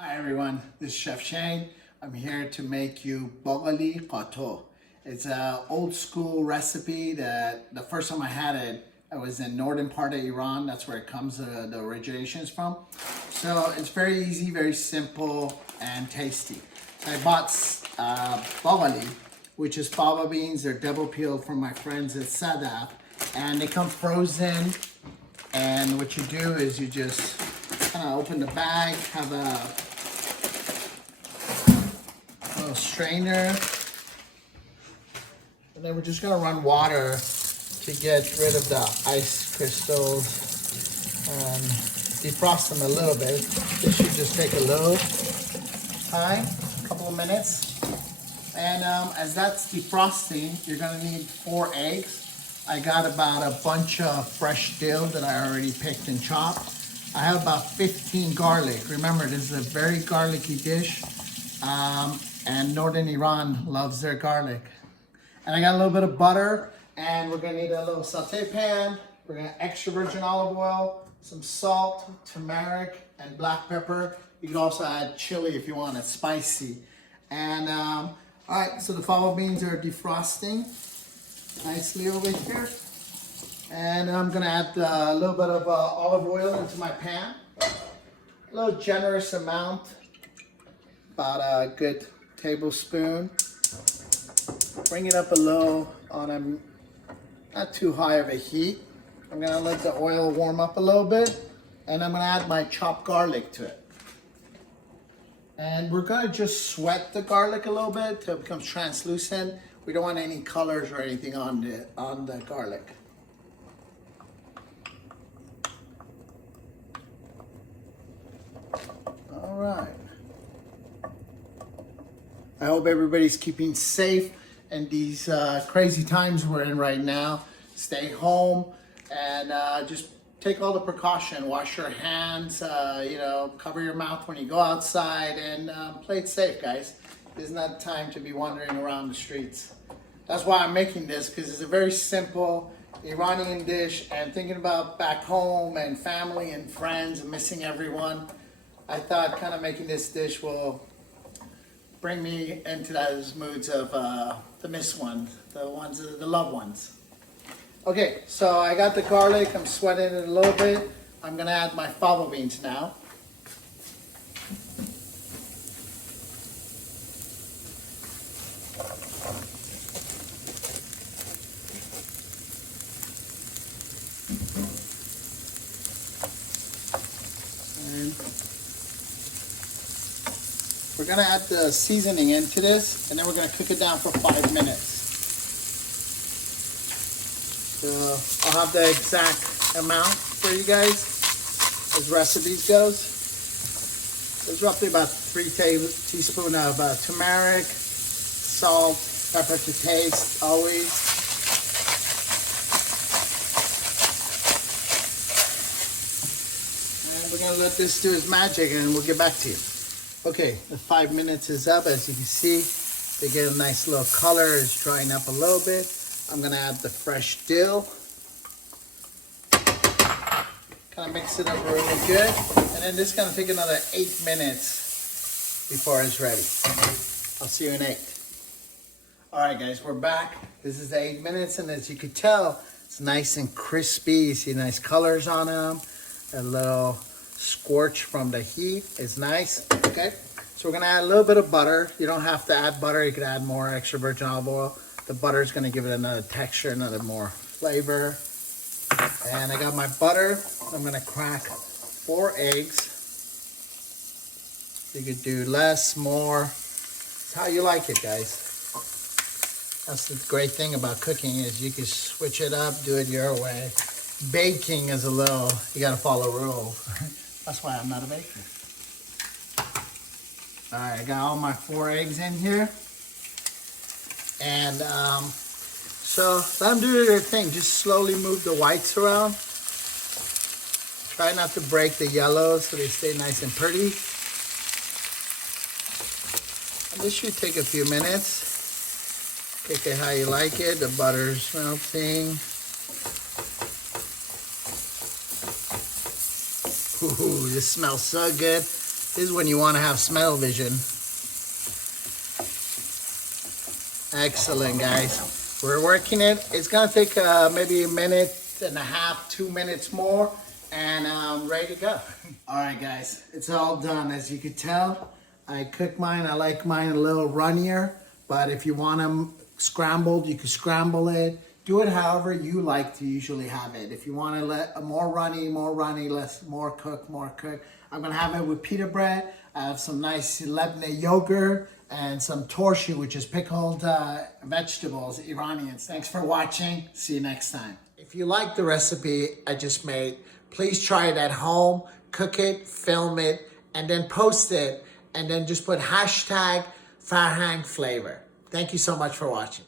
Hi everyone, this is Chef Shane. I'm here to make you Baghalah Ghatogh. It's an old school recipe that the first time I had it, I was in northern part of Iran. That's where it comes, the origination is from. So it's very easy, very simple, and tasty. So I bought Baghalah, which is fava beans. They're double peeled from my friends at Sadaf, and they come frozen. And what you do is you just kind of open the bag, have a little strainer, and then we're just gonna run water to get rid of the ice crystals and defrost them a little bit. This should just take a little time, a couple of minutes. And as that's defrosting, you're gonna need 4 eggs. I got about a bunch of fresh dill that I already picked and chopped. I have about 15 garlic. Remember, this is a very garlicky dish. And northern Iran loves their garlic. And I got a little bit of butter, and we're gonna need a little saute pan. We're gonna extra virgin olive oil, some salt, turmeric, and black pepper. You can also add chili if you want it spicy. And all right, so the fava beans are defrosting nicely over here. And I'm gonna add a little bit of olive oil into my pan. A little generous amount, about a good tablespoon. Bring it up a little on a not too high of a heat. I'm gonna let the oil warm up a little bit, and I'm gonna add my chopped garlic to it. And we're gonna just sweat the garlic a little bit till it becomes translucent. We don't want any colors or anything on the garlic. All right. I hope everybody's keeping safe in these crazy times we're in right now. Stay home and just take all the precaution. Wash your hands, cover your mouth when you go outside, and play it safe, guys. This is not time to be wandering around the streets. That's why I'm making this, because it's a very simple Iranian dish, and thinking about back home and family and friends and missing everyone, I thought kind of making this dish will bring me into those moods of the missed ones, the loved ones. Okay, so I got the garlic, I'm sweating it a little bit. I'm gonna add my fava beans now. And we're gonna add the seasoning into this, and then we're gonna cook it down for 5 minutes. So I'll have the exact amount for you guys as recipes goes. There's roughly about 3 teaspoons of turmeric, salt, pepper to taste, always. And we're gonna let this do its magic, and we'll get back to you. Okay, the 5 minutes is up. As you can see, they get a nice little color. It's drying up a little bit. I'm gonna add the fresh dill. Kind of mix it up really good. And then this is gonna take another 8 minutes before it's ready. I'll see you in 8. All right, guys, we're back. This is 8 minutes, and as you can tell, it's nice and crispy. You see nice colors on them. A little scorch from the heat is nice. Okay, so we're gonna add a little bit of butter. You don't have to add butter. You can add more extra virgin olive oil. The butter is gonna give it another texture, another more flavor. And I got my butter. I'm gonna crack 4 eggs. You could do less, more. It's how you like it, guys. That's the great thing about cooking, is you can switch it up, do it your way. Baking is a little, you gotta follow rules. That's why I'm not a baker. All right, I got all my 4 eggs in here. And so let them do their thing. Just slowly move the whites around. Try not to break the yellows so they stay nice and pretty. And this should take a few minutes. Cook it how you like it. The butter's melting. Ooh, this smells so good. This is when you want to have smell vision. Excellent, guys. We're working it. It's gonna take maybe a minute and a half, 2 minutes more, and I'm ready to go. All right, guys, it's all done. As you can tell, I cook mine. I like mine a little runnier, but if you want them scrambled, you can scramble it. Do it however you like to usually have it. If you want to let more runny, less, more cook. I'm gonna have it with pita bread. I have some nice Lebanese yogurt and some torshi, which is pickled vegetables, Iranians. Thanks for watching. See you next time. If you like the recipe I just made, please try it at home, cook it, film it, and then post it, and then just put hashtag Farhang Flavor. Thank you so much for watching.